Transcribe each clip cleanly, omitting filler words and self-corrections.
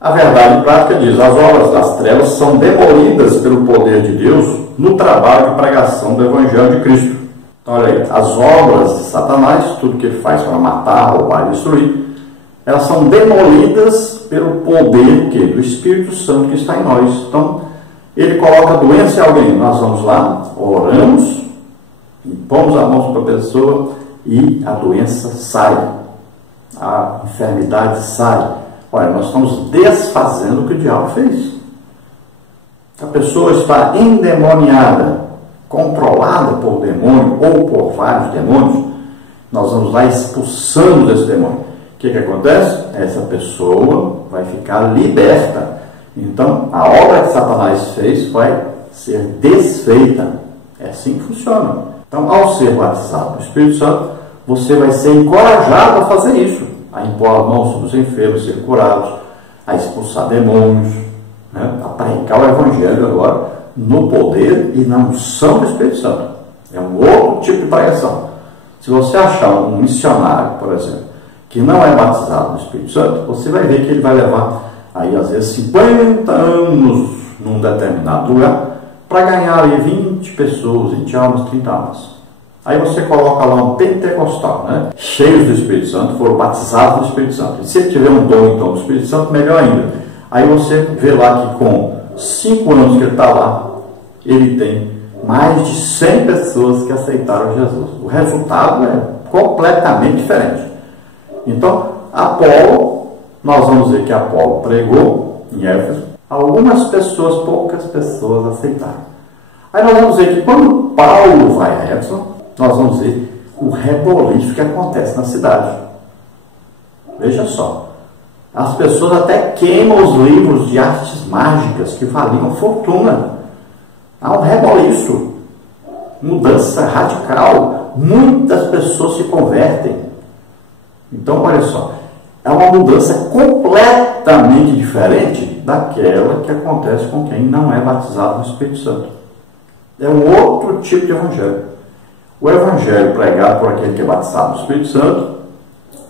A verdade prática diz: as obras das trevas são demolidas pelo poder de Deus no trabalho de pregação do Evangelho de Cristo. Então, olha aí, as obras de Satanás, tudo que ele faz para matar, roubar e destruir, elas são demolidas pelo poder do Espírito Santo que está em nós. Então, ele coloca a doença em alguém, nós vamos lá, oramos, impomos a mão para a pessoa e a doença sai, a enfermidade sai. Olha, nós estamos desfazendo o que o diabo fez. A pessoa está endemoniada, controlada por demônio ou por vários demônios, nós vamos lá expulsando esse demônio. O que acontece? Essa pessoa vai ficar liberta. Então, a obra que Satanás fez vai ser desfeita. É assim que funciona. Então, ao ser batizado no Espírito Santo, você vai ser encorajado a fazer isso, a impor as mãos sobre os enfermos, ser curados, a expulsar demônios, né? A pregar o Evangelho agora no poder e na unção do Espírito Santo. É um outro tipo de pregação. Se você achar um missionário, por exemplo, que não é batizado no Espírito Santo, você vai ver que ele vai levar aí às vezes 50 anos num determinado lugar para ganhar aí 20 pessoas, 20 almas, 30 almas. Aí você coloca lá um pentecostal, né? Cheios do Espírito Santo, foram batizados no Espírito Santo. E se ele tiver um dom então do Espírito Santo, melhor ainda. Aí você vê lá que com 5 anos que ele está lá, ele tem mais de 100 pessoas que aceitaram Jesus. O resultado é completamente diferente. Então, Apolo, nós vamos ver que Apolo pregou em Éfeso, algumas pessoas, poucas pessoas aceitaram. Aí nós vamos ver que quando Paulo vai a Éfeso, nós vamos ver o reboliço que acontece na cidade. Veja só, as pessoas até queimam os livros de artes mágicas que valiam fortuna. Há um reboliço, mudança radical, muitas pessoas se convertem. Então, olha só, é uma mudança completamente diferente daquela que acontece com quem não é batizado no Espírito Santo. É um outro tipo de evangelho. O evangelho pregado por aquele que é batizado no Espírito Santo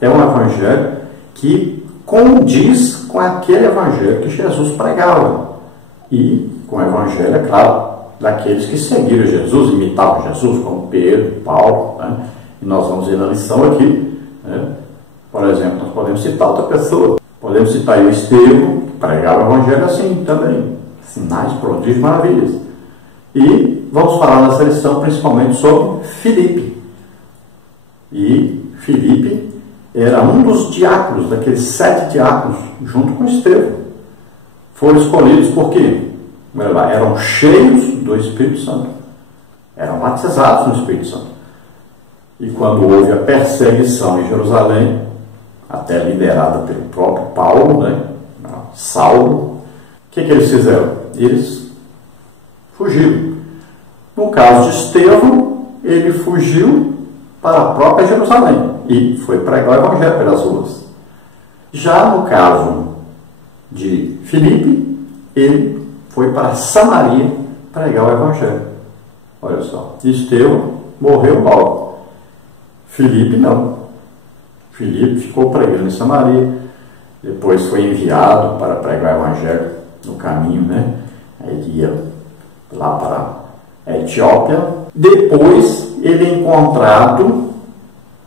é um evangelho que condiz com aquele evangelho que Jesus pregava. E com o evangelho, é claro, daqueles que seguiram Jesus, imitavam Jesus, como Pedro, Paulo, né? E nós vamos ver na lição aqui, né? Por exemplo, nós podemos citar outra pessoa. Podemos citar o Estevão, que pregava o evangelho assim também. Sinais, prodígios, maravilhas. E vamos falar nessa lição principalmente sobre Filipe. E Filipe era um dos diáconos, daqueles 7 diáconos, junto com Estevão. Foram escolhidos por quê? Eram cheios do Espírito Santo. Eram batizados no Espírito Santo. E quando houve a perseguição em Jerusalém, até liderada pelo próprio Paulo, né? Saulo, o que eles fizeram? Eles fugiram. No caso de Estevão, ele fugiu para a própria Jerusalém e foi pregar o evangelho pelas ruas. Já no caso de Filipe, ele foi para Samaria pregar o evangelho. Olha só, Estevão morreu logo. Filipe não. Filipe ficou pregando em Samaria, depois foi enviado para pregar o evangelho no caminho, né? Ele ia lá para a Etiópia. Depois ele é encontrado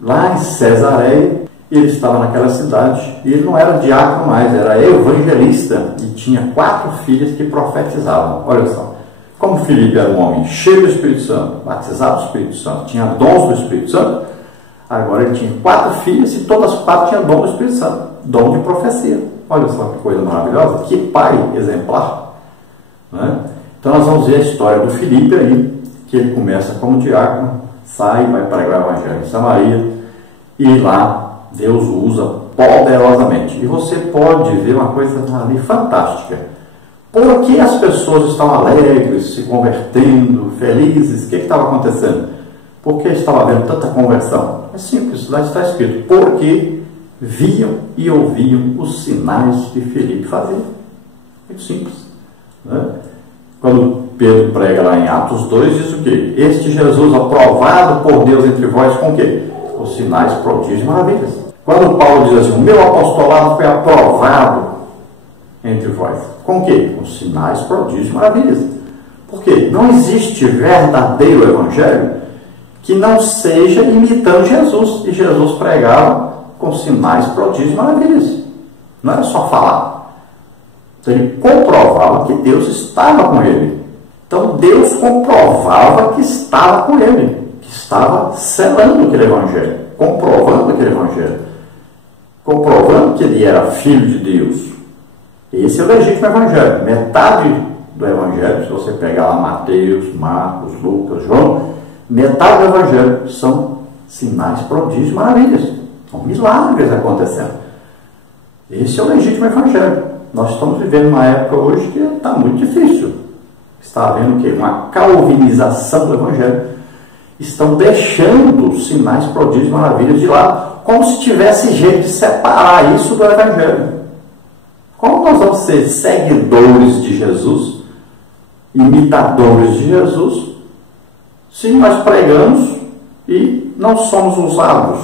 lá em Cesareia. Ele estava naquela cidade e ele não era diácono mais, era evangelista e tinha 4 filhas que profetizavam. Olha só, como Filipe era um homem cheio do Espírito Santo, batizado do Espírito Santo, tinha dons do Espírito Santo, agora ele tinha 4 filhas e todas as 4 tinham dom do Espírito Santo, dom de profecia. Olha só que coisa maravilhosa, que pai exemplar, né? Então nós vamos ver a história do Filipe aí, que ele começa como diácono, sai, vai pregar o evangelho em Samaria e lá Deus o usa poderosamente. E você pode ver uma coisa ali fantástica. Por que as pessoas estão alegres, se convertendo, felizes? O que estava acontecendo? Por que estava havendo tanta conversão? É simples, lá está escrito. Porque viam e ouviam os sinais que Filipe fazia. Muito simples, né? Quando Pedro prega lá em Atos 2, diz o quê? Este Jesus, aprovado por Deus entre vós, com o quê? Os sinais, prodígios e maravilhas. Quando Paulo diz assim, o meu apostolado foi aprovado vós. Com o quê? Com sinais, prodígios e maravilhas. Por quê? Não existe verdadeiro evangelho que não seja imitando Jesus. E Jesus pregava com sinais, prodígios e maravilhas. Não era só falar. Então ele comprovava que Deus estava com ele. Então Deus comprovava que estava com ele, que estava selando aquele evangelho, comprovando aquele evangelho, comprovando que ele era filho de Deus. Esse é o legítimo evangelho. Metade do evangelho, se você pegar lá Mateus, Marcos, Lucas, João, metade do evangelho são sinais, prodígios e maravilhas. São milagres acontecendo. Esse é o legítimo evangelho. Nós estamos vivendo uma época hoje que está muito difícil. Está havendo o quê? Uma calvinização do evangelho. Estão deixando sinais, prodígios e maravilhas de lado, como se tivesse jeito de separar isso do evangelho. Como nós vamos ser seguidores de Jesus, imitadores de Jesus, se nós pregamos e não somos usados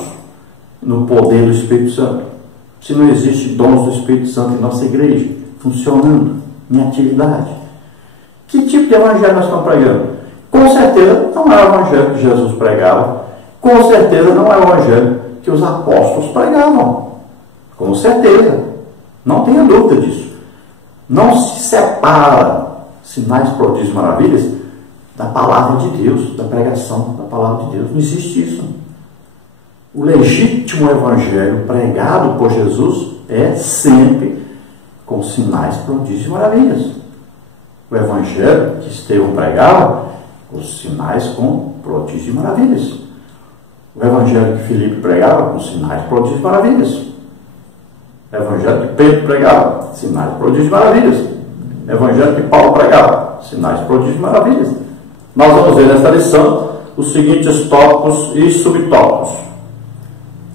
no poder do Espírito Santo? Se não existe dons do Espírito Santo em nossa igreja, funcionando, em atividade. Que tipo de evangelho nós estamos pregando? Com certeza não é o evangelho que Jesus pregava, com certeza não é o evangelho que os apóstolos pregavam. Com certeza. Não tenha dúvida disso. Não se separa sinais, prodígios e maravilhas da palavra de Deus, da pregação da palavra de Deus. Não existe isso. O legítimo evangelho pregado por Jesus é sempre com sinais, prodígios e maravilhas. O evangelho que Estevão pregava, com sinais, com prodígios e maravilhas. O evangelho que Filipe pregava, com sinais, prodígios e maravilhas. O evangelho que Pedro pregava, sinais, prodígios e maravilhas. O evangelho que Paulo pregava, sinais, prodígios e maravilhas. Nós vamos ver nesta lição os seguintes tópicos e subtópicos.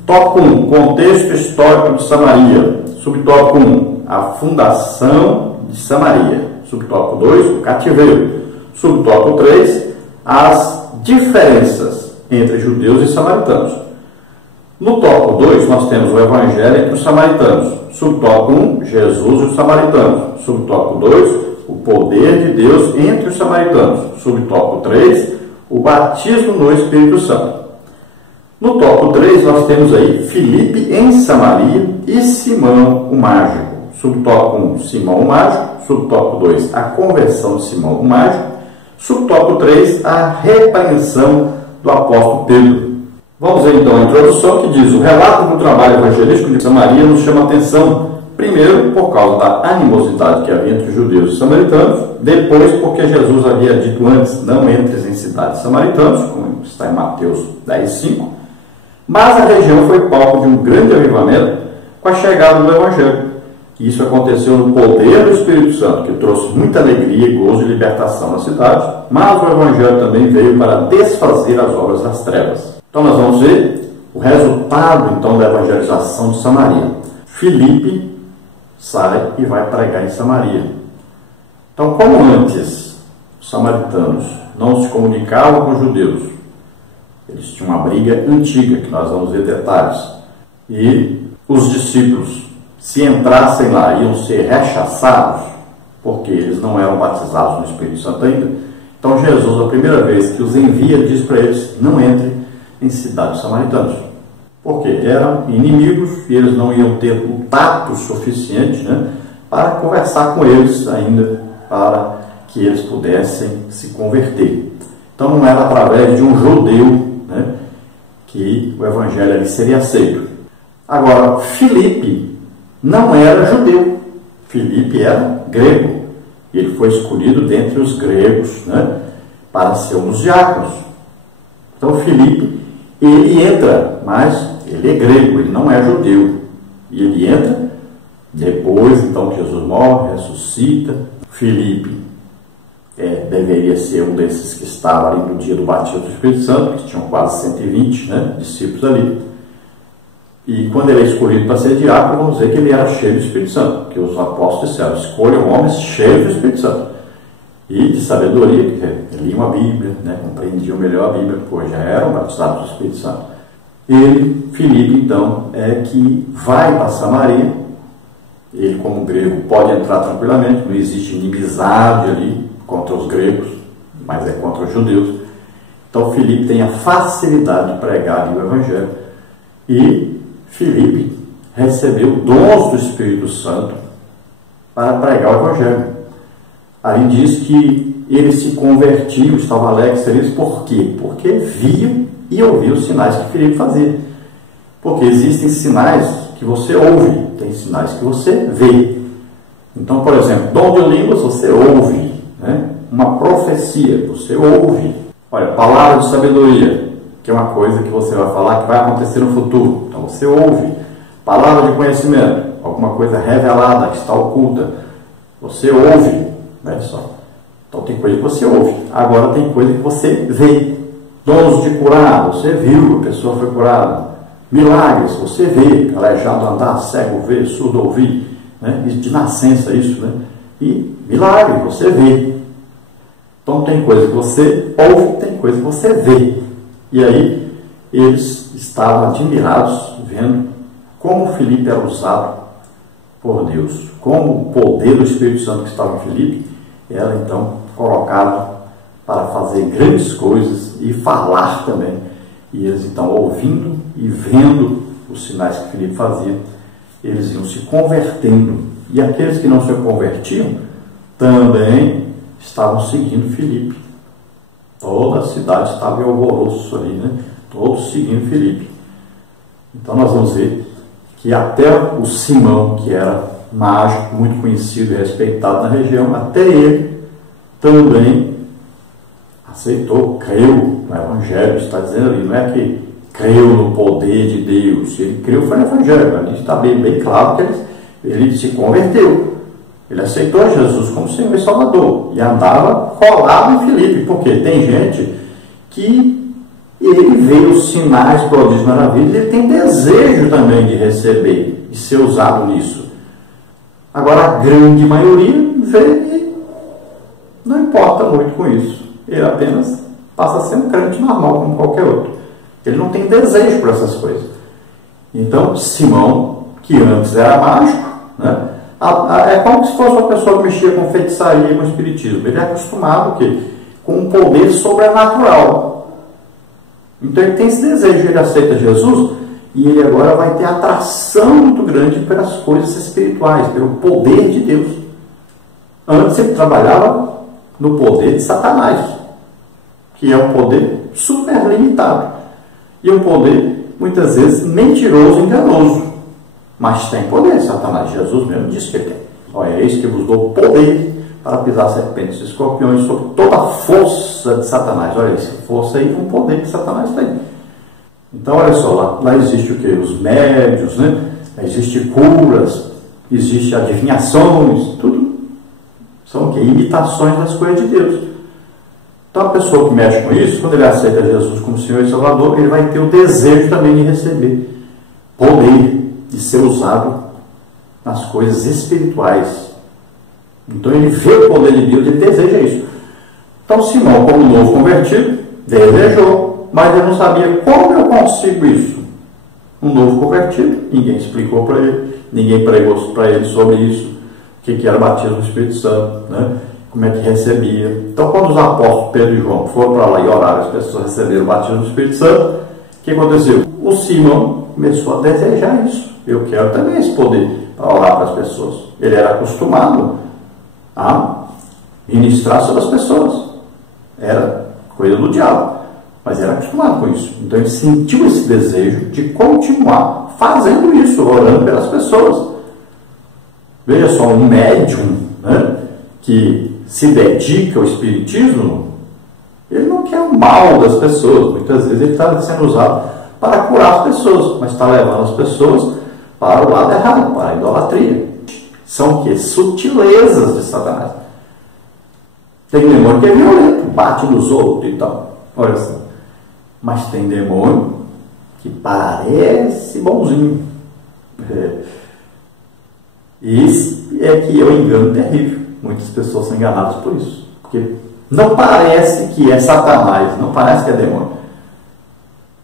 Tópico 1, contexto histórico de Samaria. Subtópico 1, a fundação de Samaria. Subtópico 2, o cativeiro. Subtópico 3, as diferenças entre judeus e samaritanos. No tópico 2, nós temos o evangelho entre os samaritanos. Subtópico 1, Jesus e os samaritanos. Subtópico 2, o poder de Deus entre os samaritanos. Subtópico 3, o batismo no Espírito Santo. No tópico 3, nós temos aí Filipe em Samaria e Simão o Mágico. Subtópico 1, Simão o Mágico. Subtópico 2, a conversão de Simão o Mágico. Subtópico 3, a repreensão do apóstolo Pedro. Vamos ver então a introdução que diz: o relato do trabalho evangelístico de Samaria nos chama a atenção, primeiro por causa da animosidade que havia entre os judeus e samaritanos, depois porque Jesus havia dito antes: não entres em cidades samaritanos, como está em Mateus 10:5, mas a região foi palco de um grande avivamento com a chegada do evangelho. Isso aconteceu no poder do Espírito Santo, que trouxe muita alegria, gozo e libertação na cidade, mas o evangelho também veio para desfazer as obras das trevas. Então nós vamos ver o resultado então da evangelização de Samaria. Filipe sai e vai pregar em Samaria. Então, como antes os samaritanos não se comunicavam com os judeus, eles tinham uma briga antiga, que nós vamos ver detalhes, e os discípulos, se entrassem lá, iam ser rechaçados, porque eles não eram batizados no Espírito Santo ainda. Então Jesus, a primeira vez que os envia, diz para eles: não entrem em cidades samaritanas, porque eram inimigos e eles não iam ter o tato suficiente, para conversar com eles ainda, para que eles pudessem se converter. Então não era através de um judeu, que o evangelho ali seria aceito. Agora, Filipe não era judeu. Filipe era grego. E ele foi escolhido dentre os gregos, para ser um dos diáconos. Então, Filipe, ele entra, mas ele é grego, ele não é judeu. E ele entra depois, então, que Jesus morre, ressuscita. Filipe deveria ser um desses que estava ali no dia do batismo do Espírito Santo, que tinham quase 120 discípulos ali. E quando ele é escolhido para ser diácono, vamos dizer que ele era cheio do Espírito Santo, porque os apóstolos disseram: escolham homens cheios do Espírito Santo e de sabedoria, porque liam a Bíblia, compreendiam melhor a Bíblia, pois já eram batizados do Espírito Santo. Ele, Filipe, então, é que vai para Samaria Ele, como grego, pode entrar tranquilamente, não existe inimizade ali contra os gregos, mas é contra os judeus. Então Filipe tem a facilidade de pregar ali o Evangelho. E Filipe recebeu dons do Espírito Santo para pregar o Evangelho. Aí diz que ele se convertiu, estava alegre, feliz. Por quê? Porque viu e ouviu os sinais que Filipe fazia. Porque existem sinais que você ouve, tem sinais que você vê. Então, por exemplo, dom de línguas você ouve, né? Uma profecia você ouve. Olha, palavra de sabedoria, que é uma coisa que você vai falar que vai acontecer no futuro. Então você ouve. Palavra de conhecimento, alguma coisa revelada que está oculta, você ouve. Olha só. Então tem coisa que você ouve. Agora tem coisa que você vê. Dons de curar, você viu, a pessoa foi curada. Milagres, você vê, aleijado andar, cego ver, surdo ouvir, né? De nascença isso, né? E milagre, você vê. Então tem coisa que você ouve, tem coisa que você vê. E aí eles estavam admirados vendo como Filipe era usado por Deus, como o poder do Espírito Santo que estava em Filipe era então colocado para fazer grandes coisas e falar também. E eles então, ouvindo e vendo os sinais que Filipe fazia, eles iam se convertendo. E aqueles que não se convertiam também estavam seguindo Filipe. Toda a cidade estava em alvoroço ali, né? Todos seguindo Filipe. Então nós vamos ver que até o Simão, que era mágico, muito conhecido e respeitado na região, até ele também aceitou, creu no Evangelho. Está dizendo ali, não é que creu no poder de Deus, ele creu foi no Evangelho. Ali está bem claro que ele se converteu. Ele aceitou Jesus como Senhor e Salvador e andava colado em Filipe, porque tem gente que ele vê os sinais, prodígios, maravilhas, ele tem desejo também de receber e ser usado nisso. Agora a grande maioria vê e não importa muito com isso. Ele apenas passa a ser um crente normal como qualquer outro. Ele não tem desejo por essas coisas. Então Simão, que antes era mágico, né? É como se fosse uma pessoa que mexia com feitiçaria e com espiritismo. Ele é acostumado com um poder sobrenatural. Então ele tem esse desejo, ele aceita Jesus e ele agora vai ter atração muito grande pelas coisas espirituais, pelo poder de Deus. Antes ele trabalhava no poder de Satanás, que é um poder super limitado e um poder muitas vezes mentiroso e enganoso. Mas tem poder, Satanás. Jesus mesmo disse que ele tem. Olha, eis que vos dou poder para pisar serpentes e escorpiões sobre toda a força de Satanás. Olha, essa força aí é um poder que Satanás tem. Então, olha só, lá existe o que? Os médios, né? Existe curas, existe adivinhações, tudo são o que? Imitações das coisas de Deus. Então, a pessoa que mexe com isso, quando ele aceita Jesus como Senhor e Salvador, ele vai ter o desejo também de receber poder, de ser usado nas coisas espirituais. Então ele vê o poder de Deus e ele deseja isso. Então Simão, como novo convertido, desejou, mas ele não sabia como eu consigo isso. Um novo convertido, ninguém explicou para ele, ninguém pregou para ele sobre isso, o que era batismo do Espírito Santo, né? Como é que recebia. Então quando os apóstolos Pedro e João foram para lá e oraram, as pessoas receberam o batismo do Espírito Santo, o que aconteceu? O Simão começou a desejar isso. Eu quero também esse poder para orar para as pessoas. Ele era acostumado a ministrar sobre as pessoas. Era coisa do diabo, mas era acostumado com isso. Então ele sentiu esse desejo de continuar fazendo isso, orando pelas pessoas. Veja só, um médium, né, que se dedica ao espiritismo, ele não quer o mal das pessoas. Muitas vezes ele está sendo usado para curar as pessoas, mas está levando as pessoas para o lado errado, para a idolatria. São o quê? Sutilezas de Satanás. Tem demônio que é violento, bate nos outros e tal. Olha só. Mas tem demônio que parece bonzinho. Isso é que é um engano terrível. Muitas pessoas são enganadas por isso. Porque não parece que é Satanás, não parece que é demônio.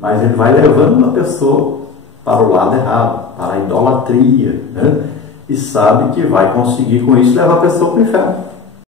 Mas ele vai levando a pessoa para o lado errado, para a idolatria, né? e sabe que vai conseguir com isso levar a pessoa para o inferno.